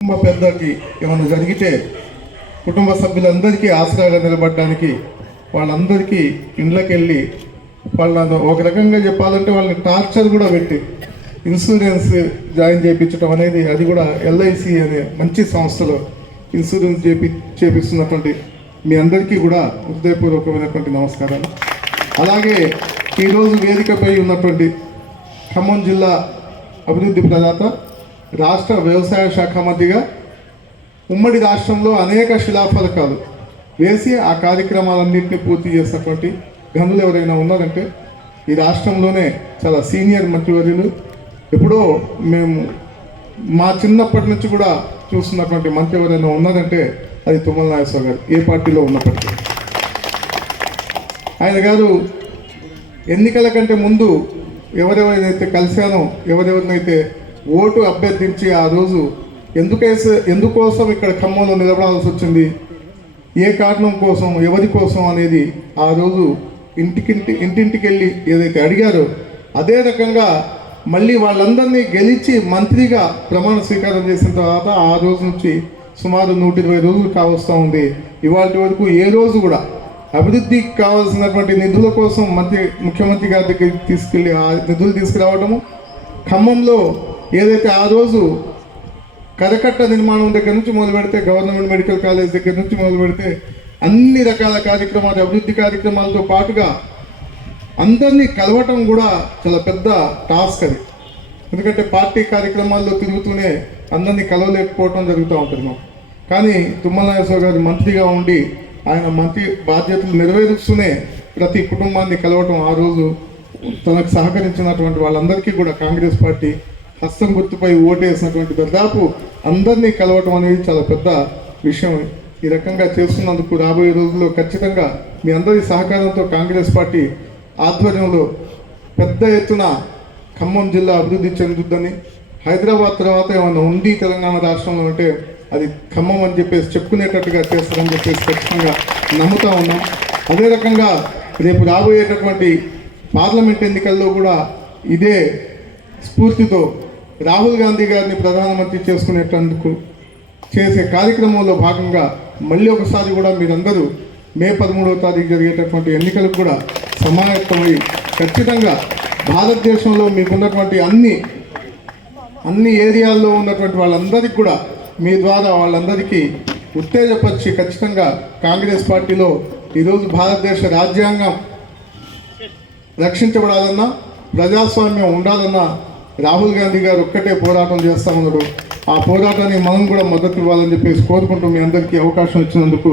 కుటుంబ పెద్దకి ఏమైనా జరిగితే కుటుంబ సభ్యులందరికీ ఆసరాగా నిలబడడానికి వాళ్ళందరికీ ఇండ్లకి వెళ్ళి వాళ్ళని ఒక రకంగా చెప్పాలంటే వాళ్ళని టార్చర్ కూడా పెట్టి ఇన్సూరెన్స్ జాయిన్ చేయించడం అనేది అది కూడా ఎల్ఐసి అనే మంచి సంస్థలో ఇన్సూరెన్స్ చేపి చేపిస్తున్నటువంటి మీ అందరికీ కూడా హృదయపూర్వకమైనటువంటి నమస్కారాలు. అలాగే ఈరోజు వేదికపై ఉన్నటువంటి ఖమ్మం జిల్లా అభివృద్ధి ప్రదాత రాష్ట్ర వ్యవసాయ శాఖ మంత్రిగా ఉమ్మడి రాష్ట్రంలో అనేక శిలాఫలకాలు వేసి ఆ కార్యక్రమాలన్నింటినీ పూర్తి చేసినటువంటి గనులు ఎవరైనా ఉన్నారంటే ఈ రాష్ట్రంలోనే చాలా సీనియర్ మంత్రివర్యులు ఎప్పుడో మేము మా చిన్నప్పటి నుంచి కూడా చూస్తున్నటువంటి మంత్రి ఎవరైనా ఉన్నారంటే అది తుమ్మల నాగేశ్వర గారు ఏ పార్టీలో ఉన్నప్పటికీ. ఆయన గారు ఎన్నికల కంటే ముందు ఎవరెవరైతే కలిశానో ఎవరెవరినైతే ఓటు అభ్యర్థించి ఆ రోజు ఎందుకేసే ఎందుకోసం ఇక్కడ ఖమ్మంలో నిలబడాల్సి వచ్చింది? ఏ కారణం కోసం ఎవరి కోసం అనేది ఆ రోజు ఇంటికింటి ఇంటింటికి వెళ్ళి ఏదైతే అడిగారో అదే రకంగా మళ్ళీ వాళ్ళందరినీ గెలిచి మంత్రిగా ప్రమాణ స్వీకారం చేసిన తర్వాత ఆ రోజు నుంచి సుమారు నూట ఇరవై రోజులు కావస్తూ ఉంది. ఇవాళ వరకు ఏ రోజు కూడా అభివృద్ధికి కావాల్సినటువంటి నిధుల కోసం మంత్రి ముఖ్యమంత్రి గారి దగ్గరికి తీసుకెళ్ళి ఆ నిధులు తీసుకురావడము ఖమ్మంలో ఏదైతే ఆ రోజు కరకట్ట నిర్మాణం దగ్గర నుంచి మొదలు పెడితే గవర్నమెంట్ మెడికల్ కాలేజ్ దగ్గర నుంచి మొదలు పెడితే అన్ని రకాల కార్యక్రమాలు అభివృద్ధి కార్యక్రమాలతో పాటుగా అందరినీ కలవటం కూడా చాలా పెద్ద టాస్క్ అది. ఎందుకంటే పార్టీ కార్యక్రమాల్లో తిరుగుతూనే అందరినీ కలవలేకపోవటం జరుగుతూ ఉంటుంది మాకు. కానీ తుమ్మలనాగేశ్వర గారు మంత్రిగా ఉండి ఆయన మంత్రి బాధ్యతలు నెరవేరుస్తూనే ప్రతి కుటుంబాన్ని కలవటం ఆ రోజు తనకు సహకరించినటువంటి వాళ్ళందరికీ కూడా కాంగ్రెస్ పార్టీ హస్తం గుర్తుపై ఓటేసినటువంటి దాదాపు అందరినీ కలవటం అనేది చాలా పెద్ద విషయం. ఈ రకంగా చేస్తున్నందుకు రాబోయే రోజుల్లో ఖచ్చితంగా మీ అందరి సహకారంతో కాంగ్రెస్ పార్టీ ఆధ్వర్యంలో పెద్ద ఎత్తున ఖమ్మం జిల్లా అభివృద్ధి చెందుద్దని హైదరాబాద్ తర్వాత ఏమైనా ఉండి తెలంగాణ రాష్ట్రంలో అంటే అది ఖమ్మం అని చెప్పేసి చెప్పుకునేటట్టుగా చేస్తారని చెప్పేసి ఖచ్చితంగా నమ్ముతా ఉన్నాం. అదే రకంగా రేపు రాబోయేటటువంటి పార్లమెంట్ ఎన్నికల్లో కూడా ఇదే స్ఫూర్తితో రాహుల్ గాంధీ గారిని ప్రధానమంత్రి చేసుకునేటందుకు చేసే కార్యక్రమంలో భాగంగా మళ్ళీ ఒకసారి కూడా మీరందరూ మే పదమూడవ తారీఖు జరిగేటటువంటి ఎన్నికలకు కూడా సమాయత్తమై ఖచ్చితంగా భారతదేశంలో మీకున్నటువంటి అన్ని అన్ని ఏరియాల్లో ఉన్నటువంటి వాళ్ళందరికీ కూడా మీ ద్వారా వాళ్ళందరికీ ఉత్తేజపరిచి ఖచ్చితంగా కాంగ్రెస్ పార్టీలో ఈరోజు భారతదేశ రాజ్యాంగం రక్షించబడాలన్నా ప్రజాస్వామ్యం ఉండాలన్నా రాహుల్ గాంధీ గారు ఒక్కటే పోరాటం చేస్తా ఉన్నారు ఆ పోరాటానికి మనం కూడా మద్దతు ఇవ్వాలని చెప్పేసి కోరుకుంటూ మీ అందరికీ అవకాశం ఇచ్చినందుకు